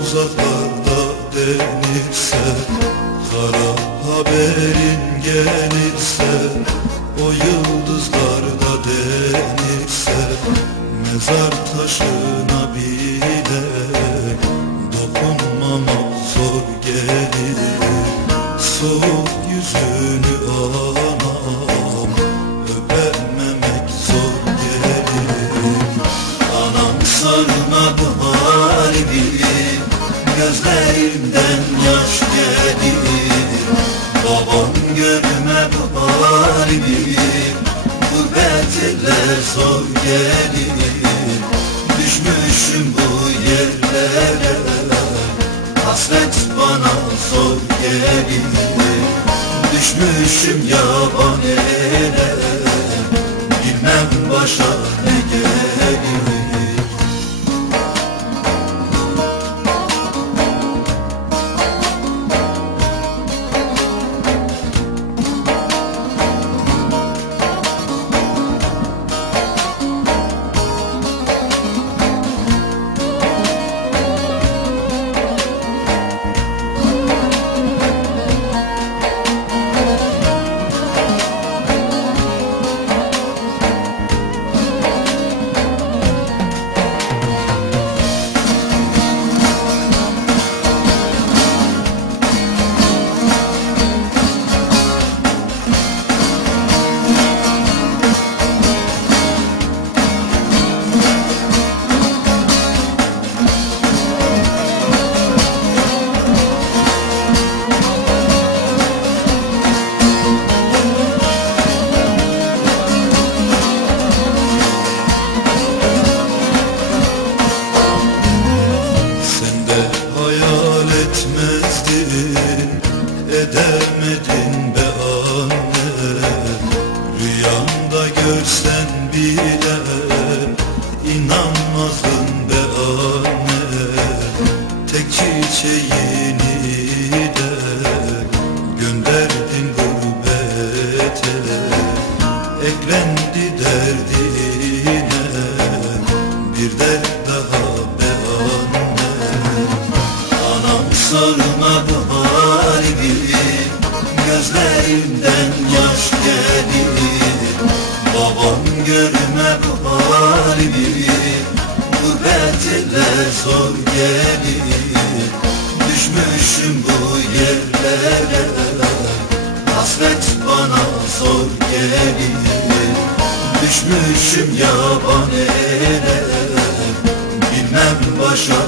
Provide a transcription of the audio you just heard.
uzaklarda denirse Kara haberin gelirse O yıldızlarda denirse Mezar taşına bile Dokunmamak zor gelir. Soğuk yüzünü anam Öpememek zor gelir. Anam sarmadı halimi Gözlerimden yaş gelir. Babam görmedi halimi Gurbet eller zor gelir. Düşmüşüm bu yerlere Hasret bana zor gelir. Düşmüşüm yaban Bilmem başa Edemedin be anne Rüyanda görsen bile inanmazdın be anne Tek çiçeğini de gönderdin gurbete. Eklendi derdine bir dert daha be anne Anam sarmadı halimi Gözlerimden yaş gelir Babam görmedi halimi Gurbet eller zor gelir Düşmüşüm bu yerlere Hasret bana zor gelir Düşmüşüm yaban Bilmem başa